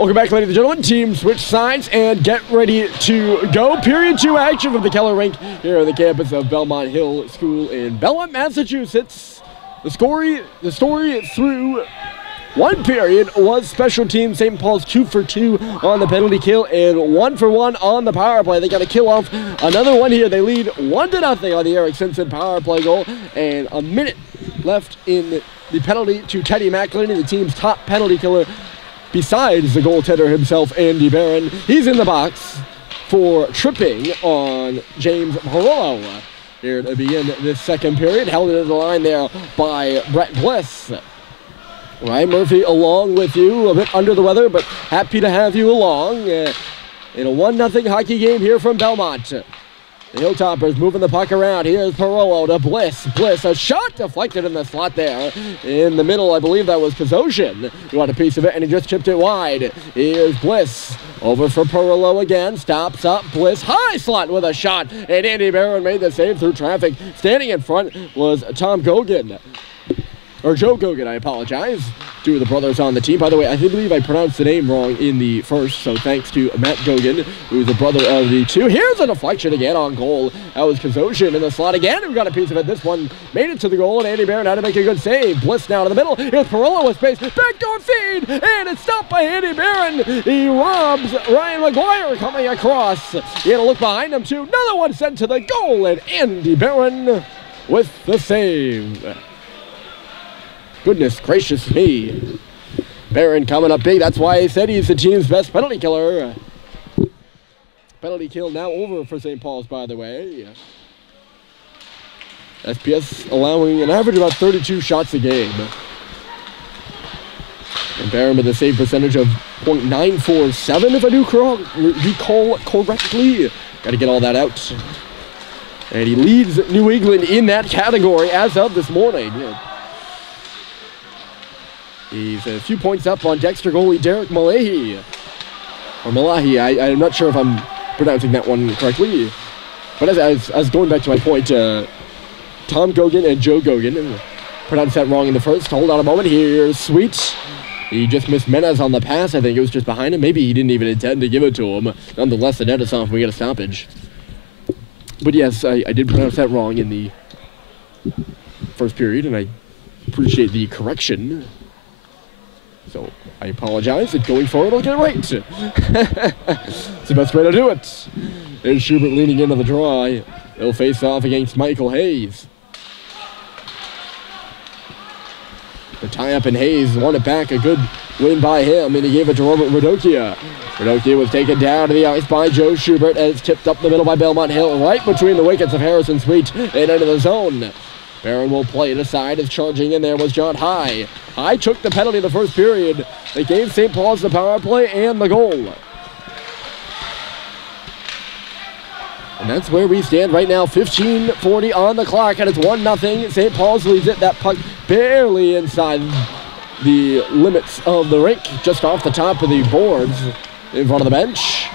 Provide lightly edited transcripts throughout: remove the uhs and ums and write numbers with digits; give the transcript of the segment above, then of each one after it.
Welcome back, ladies and gentlemen. Team switch sides and get ready to go. Period 2 action from the Keller Rink here on the campus of Belmont Hill School in Belmont, Massachusetts. The story through one period was special teams. St. Paul's 2 for 2 on the penalty kill and 1 for 1 on the power play. They got to kill off another one here. They lead 1-0 on the Eric Simpson power play goal, and a minute left in the penalty to Teddy McElhinney, the team's top penalty killer. Besides the goaltender himself, Andy Barron, he's in the box for tripping on James Parollo. Here to begin this second period, held into the line there by Brett Bliss. Ryan Murphy along with you, a bit under the weather, but happy to have you along in a 1-0 hockey game here from Belmont. The Hilltoppers moving the puck around. Here's Parollo to Bliss. Bliss, a shot deflected in the slot there. In the middle, I believe that was Kazoshin. He wanted a piece of it, and he just chipped it wide. Here's Bliss. Over for Parollo again. Stops up. Bliss, high slot with a shot. And Andy Barron made the save through traffic. Standing in front was Tom Gogan. Or Joe Gogan, I apologize. Two of the brothers on the team. By the way, I believe I pronounced the name wrong in the first, so thanks to Matt Gogan, who's the brother of the two. Here's a deflection again on goal. That was Kazoshin in the slot again. We got a piece of it. This one made it to the goal, and Andy Barron had to make a good save. Bliss now to the middle. Here's Parollo with space. Backdoor feed, and it's stopped by Andy Barron. He robs Ryan McGuire coming across. He had to look behind him, too. Another one sent to the goal, and Andy Barron with the save. Goodness gracious me. Barron coming up big. That's why I said he's the team's best penalty killer. Penalty kill now over for St. Paul's, by the way. SPS allowing an average of about 32 shots a game. And Barron with a save percentage of .947, if I do recall correctly. Got to get all that out. And he leads New England in that category as of this morning. He's a few points up on Dexter goalie Derek Malahi. Or Malahi, I'm not sure if I'm pronouncing that one correctly. But as I was going back to my point, Tom Gogan and Joe Gogan pronounced that wrong in the first. Hold on a moment. Here's Sweet. He just missed Menez on the pass. I think it was just behind him. Maybe he didn't even intend to give it to him. Nonetheless, the net is off. We get a stoppage. But yes, I did pronounce that wrong in the first period, and I appreciate the correction. So I apologize, and going forward, I'll get it right. It's the best way to do it. There's Schubert leaning into the draw. He'll face off against Michael Hayes. The tie-up, and Hayes won it back. A good win by him, and he gave it to Robert Radokia. Radokia was taken down to the ice by Joe Schubert, and it's tipped up the middle by Belmont Hill, right between the wickets of Harrison Sweet and into the zone. Barron will play it aside as charging in there was John High. High took the penalty in the first period. They gave St. Paul's the power play and the goal. And that's where we stand right now, 15:40 on the clock, and it's 1-0. St. Paul's leads it. That puck barely inside the limits of the rink, just off the top of the boards in front of the bench.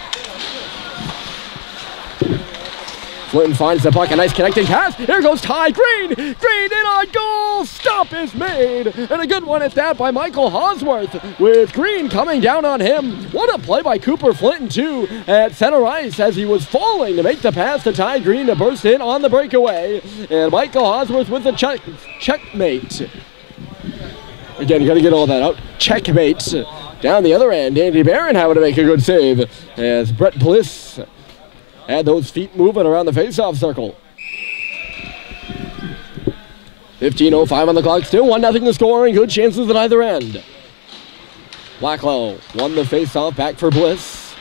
Clinton finds the puck, a nice connecting pass. Here goes Ty Green. Green in on goal. Stop is made. And a good one at that by Michael Hosworth, with Green coming down on him. What a play by Cooper Flinton, too, at center ice as he was falling to make the pass to Ty Green to burst in on the breakaway. And Michael Hosworth with the checkmate. Again, you got to get all that out. Checkmate. Down the other end, Andy Barron having to make a good save as Brett Bliss had those feet moving around the face-off circle. 15:05 on the clock, still 1-0 the scoring, good chances at either end. Blacklow won the face-off, back for Bliss.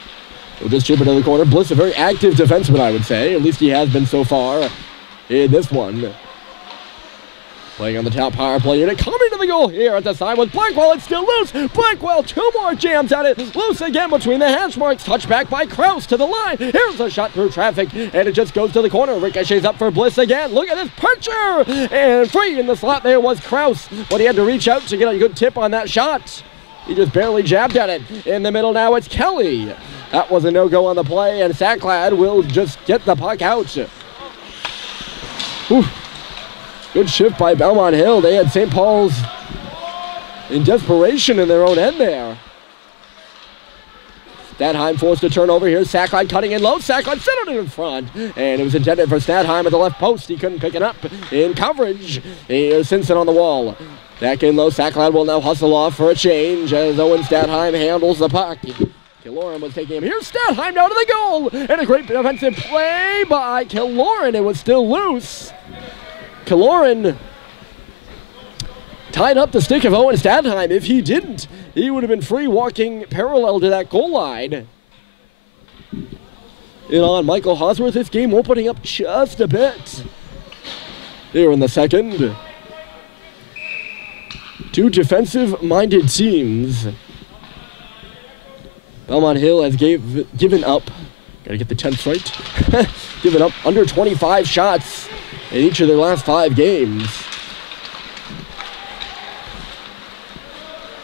We'll just chip it in the corner. Bliss, a very active defenseman, I would say. At least he has been so far in this one. Playing on the top power play unit, coming to the goal here at the side with Blackwell. It's still loose. Blackwell, 2 more jams at it. Loose again between the hash marks. Touchback by Krause to the line. Here's a shot through traffic, and it just goes to the corner. Ricochets up for Bliss again. Look at this puncher. And free in the slot there was Krause, but he had to reach out to get a good tip on that shot. He just barely jabbed at it. In the middle now, it's Kelly. That was a no-go on the play, and Sacklad will just get the puck out. Whew. Good shift by Belmont Hill. They had St. Paul's in desperation in their own end there. Stadheim forced a turnover here. Sackline cutting in low. Sackline centered it in front. And it was intended for Stadheim at the left post. He couldn't pick it up in coverage. Here's Simpson on the wall. Back in low. Sackline will now hustle off for a change as Owen Stadheim handles the puck. Killorn was taking him. Here's Stadheim down to the goal. And a great defensive play by Killorn. It was still loose. Killorn tied up the stick of Owen Stadheim. If he didn't, he would have been free walking parallel to that goal line. And on Michael Hosworth, this game opening up just a bit. Here in the second. Two defensive-minded teams. Belmont Hill has given up, gotta get the 10th right, given up under 25 shots in each of their last 5 games.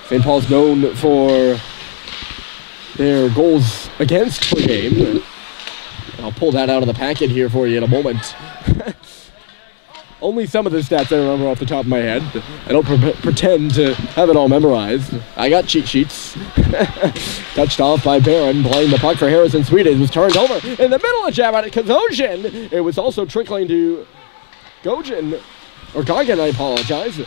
St. Paul's known for their goals against per game. I'll pull that out of the packet here for you in a moment. Only some of the stats I remember off the top of my head. I don't pretend to have it all memorized. I got cheat sheets. Touched off by Barron, playing the puck for Harrison Sweet. It was turned over in the middle of jab at Kazosian. It was also trickling to Goggin, I apologize.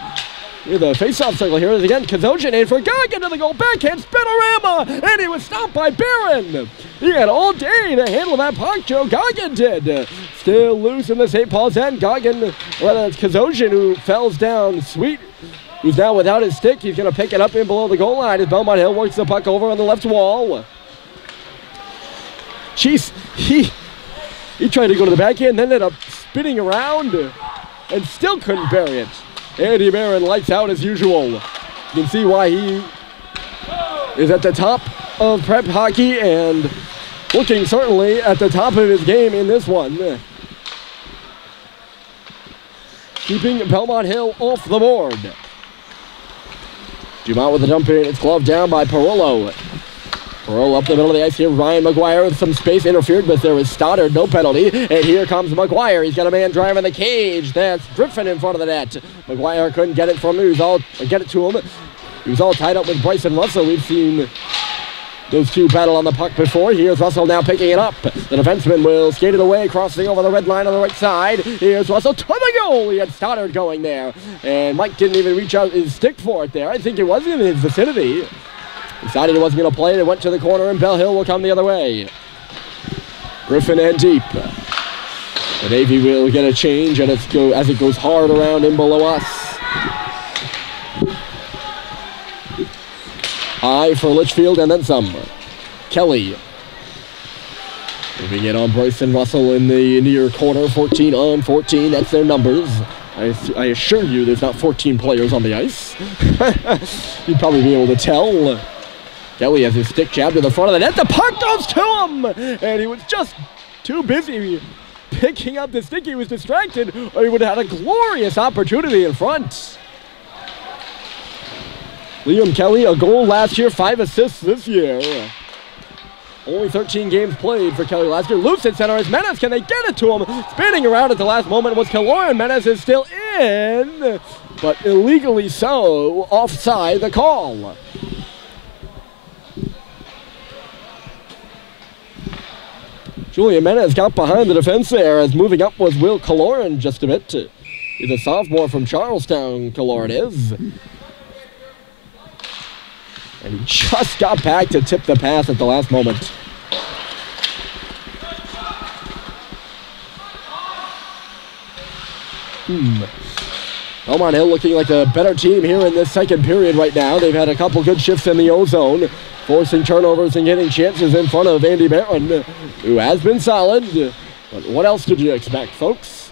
Near the face-off circle here is again Kazosian in for Goggin to the goal, backhand spinorama, and he was stopped by Barron. He had all day to handle that puck, Joe Goggin did. Still loose in the St. Paul's end. Goggin, rather it's Kazosian who fells down. Sweet, who's now without his stick. He's going to pick it up in below the goal line as Belmont Hill works the puck over on the left wall. Jeez, he tried to go to the backhand, then ended up spinning around and still couldn't bury it. Andy Barron lights out as usual. You can see why he is at the top of prep hockey and looking certainly at the top of his game in this one. Keeping Belmont Hill off the board. Dumont with the dump in. It's gloved down by Parolo. Parolo up the middle of the ice here. Ryan McGuire with some space interfered, but there was Stoddard, no penalty. And here comes McGuire. He's got a man driving the cage. That's Griffin in front of the net. McGuire couldn't get it from him. Get it to him. He was all tied up with Bryson Russell. We've seen those two battle on the puck before. Here's Russell now picking it up. The defenseman will skate it away, crossing over the red line on the right side. Here's Russell to the goal. He had Stoddard going there. And Mike didn't even reach out his stick for it there. I think it was in his vicinity. Decided he wasn't going to play it. It went to the corner, and Bell Hill will come the other way. Griffin and deep. The Navy will get a change as it goes hard around in below us. High for Litchfield and then some. Kelly. Moving it on Bryson Russell in the near corner. 14 on 14. That's their numbers. I assure you there's not 14 players on the ice. You'd probably be able to tell. Kelly has his stick jabbed to the front of the net. The puck goes to him! And he was just too busy picking up the stick. He was distracted, or he would have had a glorious opportunity in front. Liam Kelly, a goal last year, 5 assists this year. Only 13 games played for Kelly last year. Loose at center is Menace. Can they get it to him? Spinning around at the last moment was Killorn. Menace is still in, but illegally so, offside the call. Julian Menace got behind the defense there as moving up was Will Killorn just a bit. He's a sophomore from Charlestown, Killorn is. And he just got back to tip the pass at the last moment. Belmont Hill looking like a better team here in this second period right now. They've had a couple good shifts in the O-zone, forcing turnovers and getting chances in front of Andy Barron, who has been solid. But what else did you expect, folks?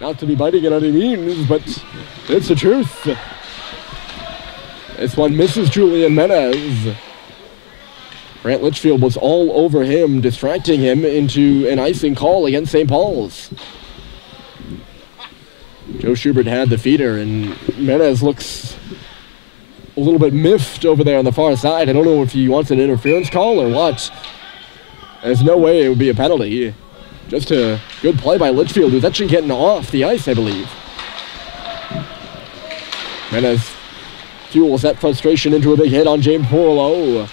Not to be biting at any means, but it's the truth. This one misses Julian Menez. Grant Litchfield was all over him, distracting him into an icing call against St. Paul's. Joe Schubert had the feeder, and Menez looks a little bit miffed over there on the far side. I don't know if he wants an interference call or what. There's no way it would be a penalty. Just a good play by Litchfield, who's actually getting off the ice, I believe. Menez fuels that frustration into a big hit on James Porlow.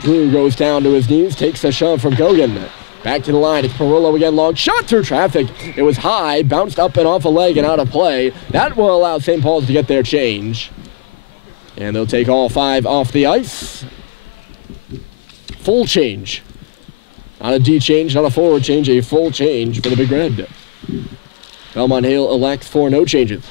Drew goes down to his knees, takes a shove from Gogan. Back to the line, it's Perillo again, long shot through traffic. It was high, bounced up and off a leg and out of play. That will allow St. Paul's to get their change. And they'll take all 5 off the ice. Full change. Not a D change, not a forward change, a full change for the Big Red. Belmont Hill elects for no changes.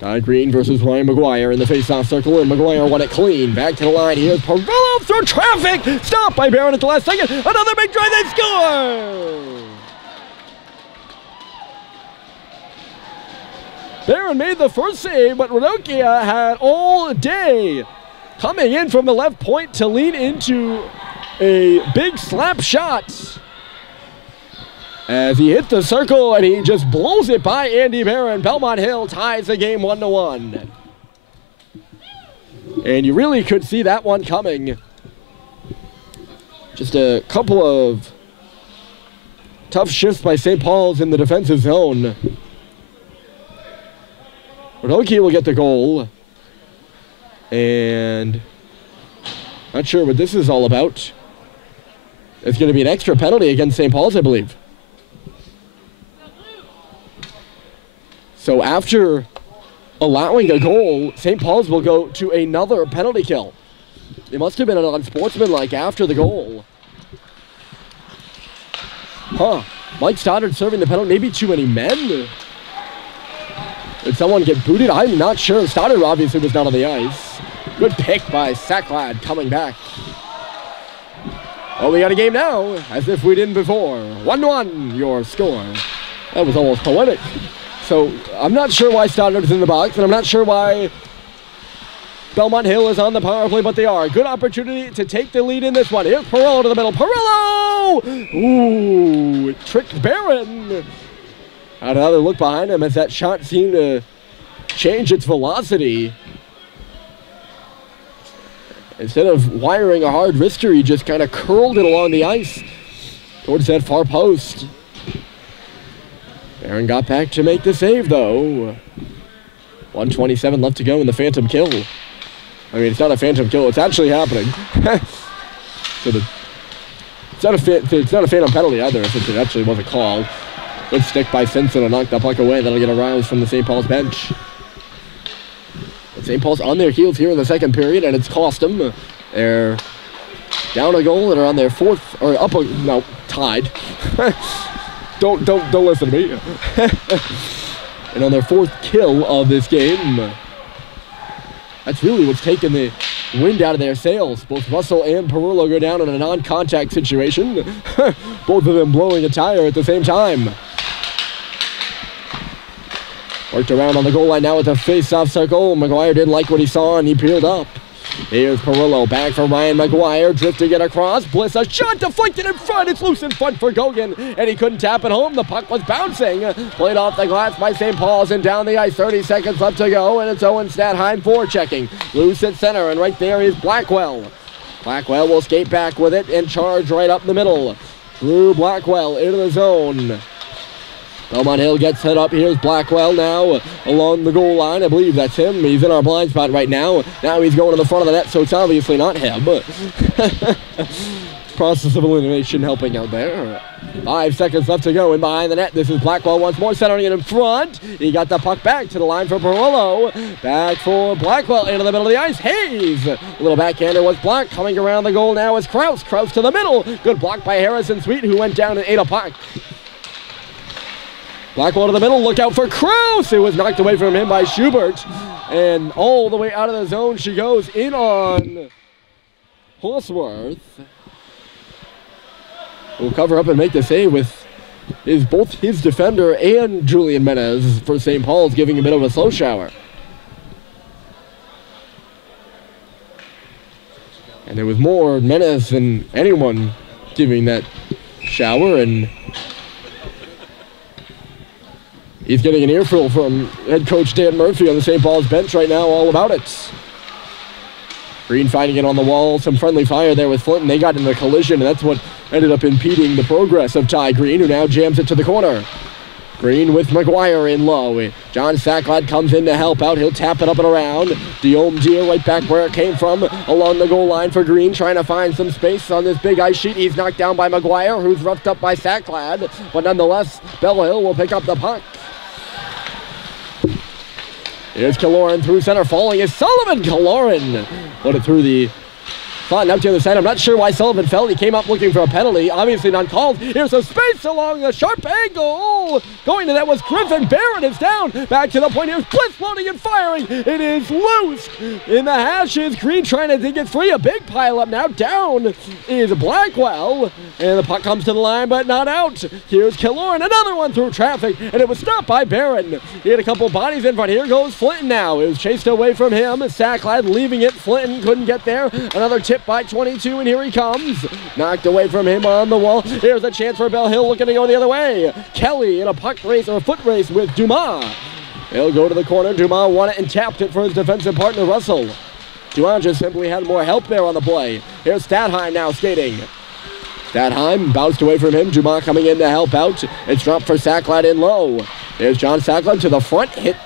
Ty Green versus Ryan McGuire in the face-off circle, and McGuire won it clean. Back to the line, here's Perillo through traffic! Stopped by Barron at the last second. Another big drive, they score! Barron made the first save, but Rodokia had all day coming in from the left point to lean into a big slap shot. As he hit the circle and he just blows it by Andy Barron. Belmont Hill ties the game 1-1. And you really could see that one coming. Just a couple of tough shifts by St. Paul's in the defensive zone. Rodoki will get the goal. And not sure what this is all about. It's going to be an extra penalty against St. Paul's, I believe. So after allowing a goal, St. Paul's will go to another penalty kill. It must have been an unsportsmanlike after the goal. Mike Stoddard serving the penalty. Maybe too many men. Did someone get booted? I'm not sure. Stoddard obviously was not on the ice. Good pick by Sacklad coming back. Oh, we got a game now, as if we didn't before. 1-1, your score. That was almost poetic. So I'm not sure why Stoddard is in the box, and I'm not sure why Belmont Hill is on the power play, but they are. Good opportunity to take the lead in this one. Here's Perillo to the middle. Perillo! Ooh, it tricked Barron. Had another look behind him as that shot seemed to change its velocity. Instead of wiring a hard wrister, he just kind of curled it along the ice towards that far post. Barron got back to make the save, though. 1:27 left to go in the phantom kill. I mean, it's not a phantom kill. It's actually happening. It's not a phantom penalty either, since it actually wasn't called. Good stick by Simpson to knock the puck away. That'll get a rouse from the St. Paul's bench. But St. Paul's on their heels here in the second period, and it's cost them. They're down a goal and are on their fourth, or up a, no, tied. Don't listen to me. And on their fourth kill of this game. That's really what's taken the wind out of their sails. Both Russell and Perillo go down in a non-contact situation. Both of them blowing a tire at the same time. Worked around on the goal line now with a face-off circle. McGuire didn't like what he saw and he peeled up. Here's Perillo, back for Ryan McGuire, drifting it across. Bliss, a shot deflected in front. It's loose in front for Gogan, and he couldn't tap it home. The puck was bouncing. Played off the glass by St. Paul's and down the ice. 30 seconds left to go, and it's Owen Statheim forechecking. Loose at center, and right there is Blackwell. Blackwell will skate back with it and charge right up the middle. Drew Blackwell into the zone. Belmont Hill gets set up. Here's Blackwell now along the goal line. I believe that's him. He's in our blind spot right now. Now he's going to the front of the net, so it's obviously not him. Process of elimination helping out there. 5 seconds left to go, and behind the net, this is Blackwell once more, centering it in front. He got the puck back to the line for Perillo. Back for Blackwell into the middle of the ice. Hayes, a little backhander was blocked. Coming around the goal now is Kraus. Kraus to the middle. Good block by Harrison Sweet, who went down and ate a puck. Blackwell to the middle, look out for Kraus. It was knocked away from him by Schubert. And all the way out of the zone she goes, in on Horsworth. Will cover up and make the save with both his defender and Julian Menez for St. Paul's, giving a bit of a slow shower. And there was more Menez than anyone giving that shower, and he's getting an earful from head coach Dan Murphy on the St. Paul's bench right now, all about it. Green fighting it on the wall, some friendly fire there with Flint, and they got in a collision, and that's what ended up impeding the progress of Ty Green, who now jams it to the corner. Green with McGuire in low. John Sacklad comes in to help out. He'll tap it up and around. Diome Deer right back where it came from along the goal line for Green, trying to find some space on this big ice sheet. He's knocked down by McGuire, who's roughed up by Sacklad. But nonetheless, Bell Hill will pick up the puck. Here's Kaloran through center. Falling is Sullivan. Kaloran put it through the front up to the other side. I'm not sure why Sullivan fell. He came up looking for a penalty. Obviously not called. Here's a space along the sharp angle. Going to that was Griffin. Barron is down. Back to the point. Here's Blitz loading and firing. It is loose in the hashes. Green trying to dig it free. A big pile up now. Down is Blackwell. And the puck comes to the line, but not out. Here's Kaloran. Another one through traffic. And it was stopped by Barron. He had a couple bodies in front. Here goes Flinton now. It was chased away from him. Sacklad leaving it. Flinton couldn't get there. Another tip by 22, and here he comes. Knocked away from him on the wall. Here's a chance for Bell Hill looking to go the other way. Kelly in a puck race or a foot race with Dumas. He'll go to the corner. Dumas won it and tapped it for his defensive partner, Russell. Dumas just simply had more help there on the play. Here's Stadheim now skating. Stadheim bounced away from him. Dumas coming in to help out. It's dropped for Sacklad in low. Here's John Sacklad to the front. Hit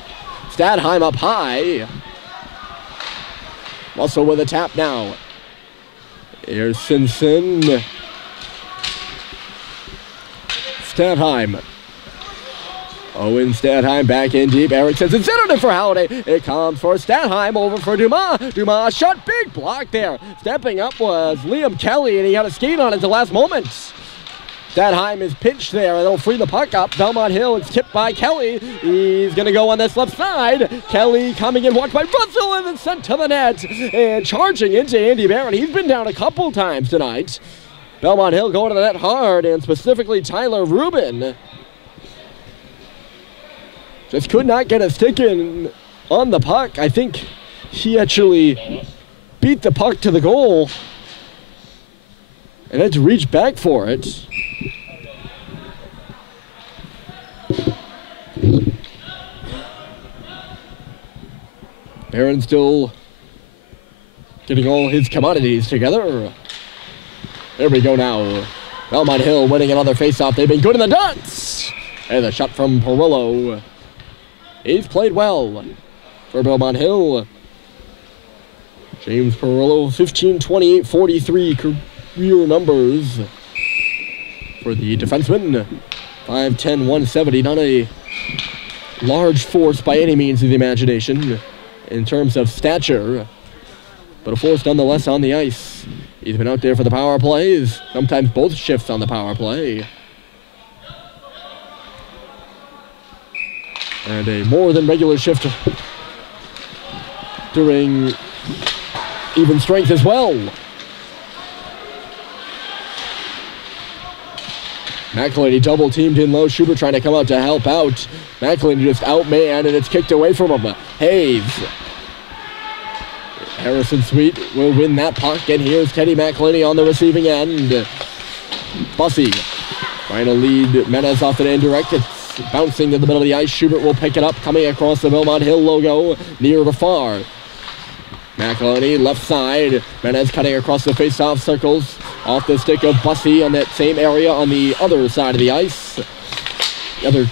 Stadheim up high. Russell with a tap now. Here's Simpson. Stadheim. Owen Stadheim back in deep. Eriksson centered it for Halliday. It comes for Stadheim over for Dumas. Dumas shot, big block there. Stepping up was Liam Kelly, and he had a skate on it at the last moment. Stadheim is pinched there, and they'll free the puck up. Belmont Hill, it's tipped by Kelly. He's going to go on this left side. Kelly coming in, watched by Russell, and then sent to the net. And charging into Andy Barron. He's been down a couple times tonight. Belmont Hill going to the net hard, and specifically Tyler Rubin just could not get a stick in on the puck. I think he actually beat the puck to the goal and had to reach back for it. Barron still getting all his commodities together. There we go now. Belmont Hill winning another faceoff. They've been good in the dots. And the shot from Perillo. He's played well for Belmont Hill. James Perillo, 15, 28, 43 career numbers for the defenseman. 5'10", 170, not a large force by any means of the imagination in terms of stature, but a force nonetheless on the ice. He's been out there for the power plays, sometimes both shifts on the power play. And a more than regular shift during even strength as well. McElhaney double teamed in low. Schubert trying to come out to help out. McElhaney just outmanned, and it's kicked away from him. Hayes. Harrison Sweet will win that puck, and here's Teddy McElhaney on the receiving end. Bussy trying to lead Menez off an indirect. It's bouncing in the middle of the ice. Schubert will pick it up, coming across the Belmont Hill logo near the far. McElhaney left side. Menez cutting across the face-off circles. Off the stick of Bussy on that same area on the other side of the ice. The other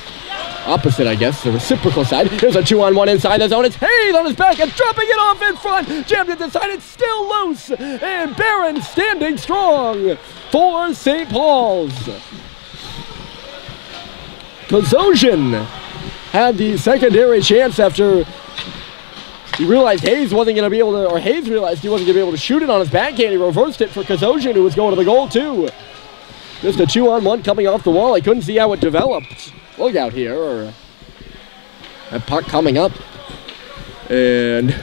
opposite, I guess, the reciprocal side. Here's a 2-on-1 inside the zone. It's Hayes on his back and dropping it off in front. Jammed it inside. It's still loose. And Barron standing strong for St. Paul's. Kozosian had the secondary chance after he realized Hayes wasn't going to be able to, or Hayes realized he wasn't going to be able to shoot it on his backhand. He reversed it for Kozosian, who was going to the goal too. Just a 2-on-1 coming off the wall. I couldn't see how it developed. Look out here. That puck coming up. And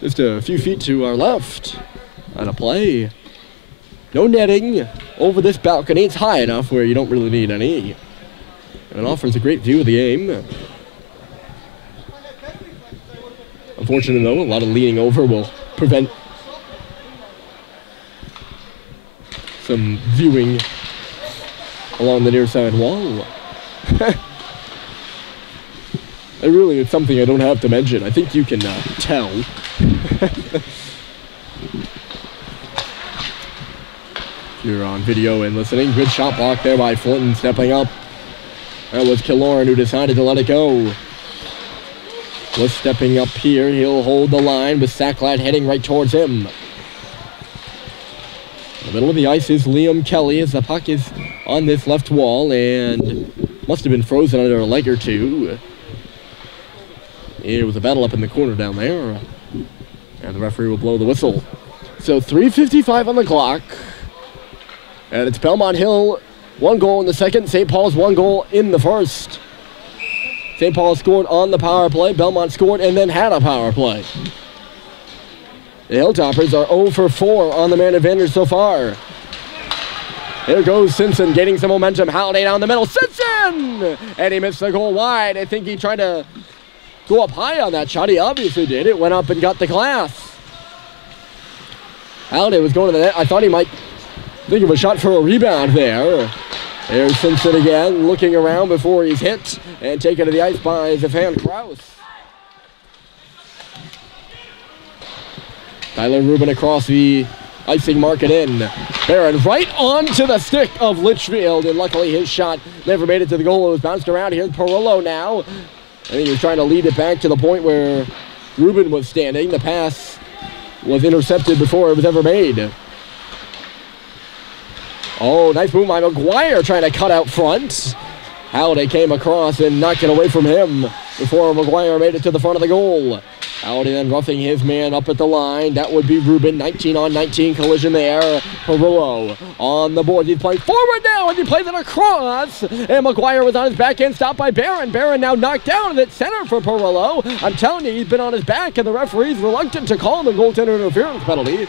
just a few feet to our left on a play. No netting over this balcony. It's high enough where you don't really need any. And it offers a great view of the game. Unfortunately, though, a lot of leaning over will prevent some viewing along the near side wall. Really, it's something I don't have to mention. I think you can tell. If you're on video and listening, good shot block there by Flinton, stepping up. That was Killoran who decided to let it go. Bliss stepping up here. He'll hold the line with Sacklad heading right towards him. In the middle of the ice is Liam Kelly as the puck is on this left wall and must have been frozen under a leg or two. It was a battle up in the corner down there. And the referee will blow the whistle. So 3:55 on the clock. And it's Belmont Hill, 1 goal in the second. St. Paul's 1 goal in the first. St. Paul scored on the power play. Belmont scored and then had a power play. The Hilltoppers are 0 for 4 on the man advantage so far. Here goes Simpson getting some momentum. Halliday down the middle. Simpson! And he missed the goal wide. I think he tried to go up high on that shot. He obviously did. It went up and got the glass. Halliday was going to the net. I thought he might think of a shot for a rebound there. There's Simpson again, looking around before he's hit and taken to the ice by Zafan Kraus. Tyler Rubin across the icing mark it in. Barron right onto the stick of Litchfield, and luckily his shot never made it to the goal. It was bounced around. Here's Perillo now. I think he was trying to lead it back to the point where Rubin was standing. The pass was intercepted before it was ever made. Oh, nice move by McGuire trying to cut out front. Halliday came across and knocked it away from him before McGuire made it to the front of the goal. Halliday then roughing his man up at the line. That would be Rubin. 19-on-19 collision there. Perillo on the board. He's playing forward now and he plays it across. And McGuire was on his back end, stopped by Barron. Barron now knocked down and it's center for Perillo. I'm telling you, he's been on his back and the referee's reluctant to call the goaltender interference penalty.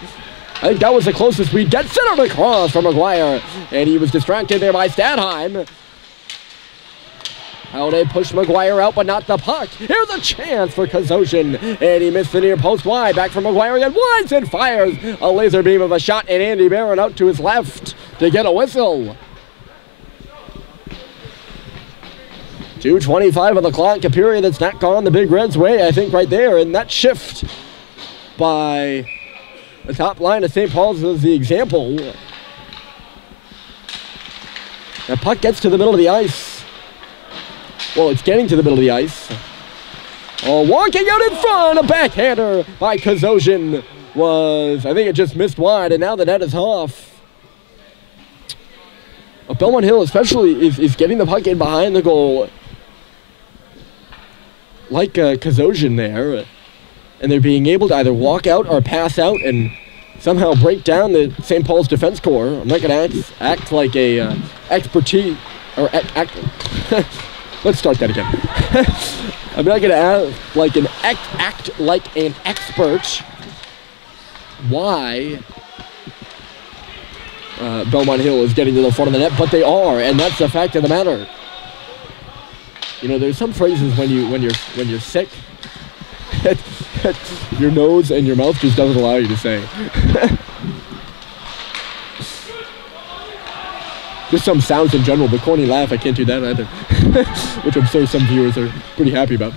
I think that was the closest we'd get. Centered across from McGuire. And he was distracted there by Stadheim. Halliday pushed McGuire out, but not the puck. Here's a chance for Kozoshin. And he missed the near post wide. Back from McGuire again. Winds and fires a laser beam of a shot. And Andy Barron out to his left to get a whistle. 2:25 on the clock. A period that's not gone the Big Reds' way, I think, right there. And that shift by the top line of St. Paul's is the example. The puck gets to the middle of the ice. Well, it's getting to the middle of the ice. Oh, walking out in front, a backhander by Kozoshin was, I think it just missed wide, and now the net is off. Belmont Hill especially is getting the puck in behind the goal. Like Kozoshin there. And they're being able to either walk out or pass out and somehow break down the St. Paul's defense core. I'm not going to act like a expertise, or act let's start that again. I'm not going to act like an expert. Why Belmont Hill is getting to the front of the net, but they are, and that's the fact of the matter. You know, there's some phrases when you're sick, your nose and your mouth just doesn't allow you to say. Just some sounds in general. The corny laugh, I can't do that either. Which I'm sure some viewers are pretty happy about.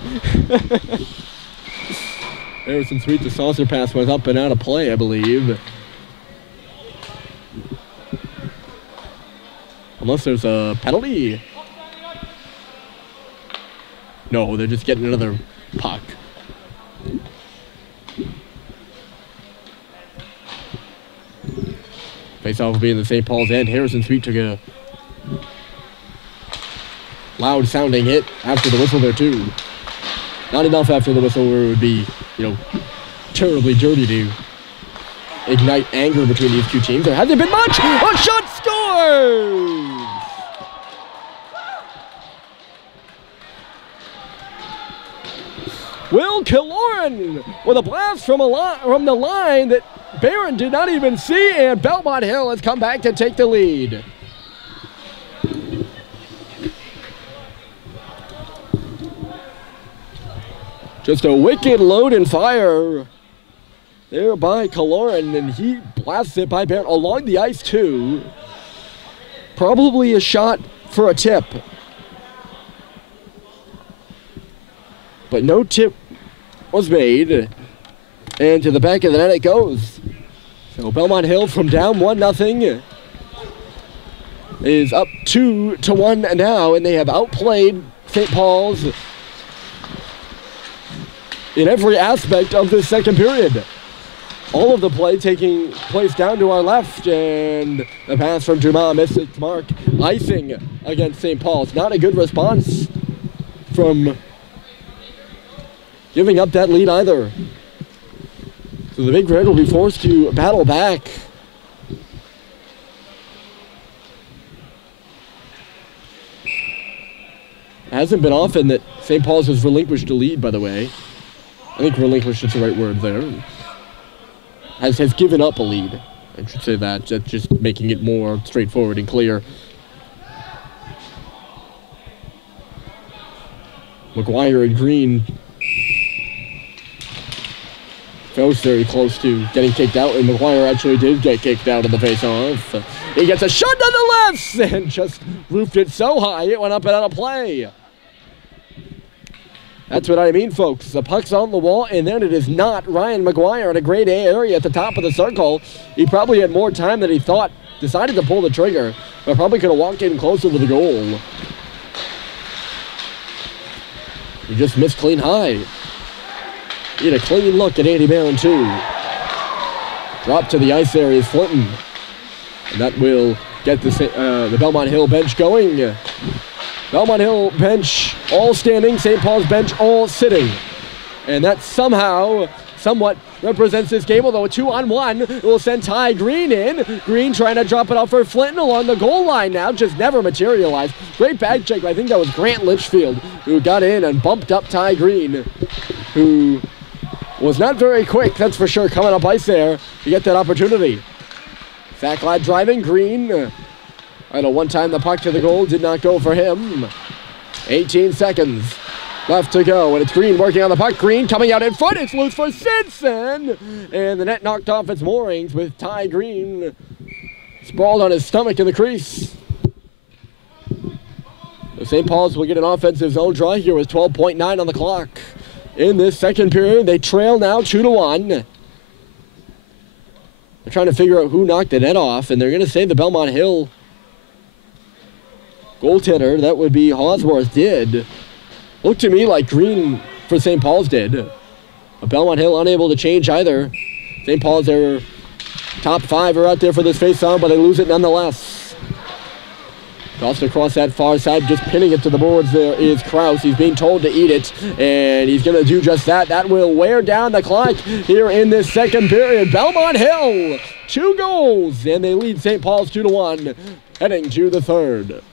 Harrison Sweet, the saucer pass was up and out of play, I believe. Unless there's a penalty. No, they're just getting another puck. Face-off will be in the St. Paul's end. Harrison Sweet took a loud-sounding hit after the whistle there, too. Not enough after the whistle where it would be, you know, terribly dirty to ignite anger between these two teams. There hasn't been much. A shot scores! Will Killoran with a blast from the line that Barron did not even see, and Belmont Hill has come back to take the lead. Just a wicked load and fire there by Killoran, and he blasts it by Barron along the ice too. Probably a shot for a tip. But no tip was made. And to the back of the net it goes. So Belmont Hill from down 1-0 is up 2-1 now, and they have outplayed St. Paul's in every aspect of this second period. All of the play taking place down to our left, and the pass from Dumas missed its mark. Icing against St. Paul's. Not a good response from giving up that lead either. So the Big Red will be forced to battle back. It hasn't been often that St. Paul's has relinquished a lead, by the way. I think relinquished is the right word there. Has given up a lead. I should say that. That's just making it more straightforward and clear. McGuire and Green goes very close to getting kicked out, and McGuire actually did get kicked out of the face-off. He gets a shot nonetheless, and just roofed it so high it went up and out of play. That's what I mean, folks. The puck's on the wall, and then it is not. Ryan McGuire in a grade A area at the top of the circle. He probably had more time than he thought. Decided to pull the trigger, but probably could have walked in closer to the goal. He just missed clean high. He had a clean look at Andy Barron, too. Drop to the ice there is Flinton. And that will get the Belmont Hill bench going. Belmont Hill bench all standing, St. Paul's bench all sitting. And that somehow, somewhat represents this game, although a 2-on-1 will send Ty Green in. Green trying to drop it off for Flinton along the goal line now, just never materialized. Great bag check, I think that was Grant Litchfield who got in and bumped up Ty Green, who was not very quick, that's for sure, coming up ice there to get that opportunity. Sacklad driving, Green. I know one time the puck to the goal did not go for him. 18 seconds left to go, and it's Green working on the puck. Green coming out in front, it's loose for Simpson, and the net knocked off its moorings with Ty Green sprawled on his stomach in the crease. The St. Paul's will get an offensive zone draw here with 12.9 on the clock. In this second period, they trail now 2-1. They're trying to figure out who knocked the net off, and they're going to say the Belmont Hill goaltender, that would be Hawsworth, did. Looked to me like Green for St. Paul's did. But Belmont Hill unable to change either. St. Paul's, their top 5 are out there for this face-off, but they lose it nonetheless. Tossed across that far side, just pinning it to the boards there is Krause. He's being told to eat it, and he's going to do just that. That will wear down the clock here in this second period. Belmont Hill, 2 goals, and they lead St. Paul's 2-1, heading to the third.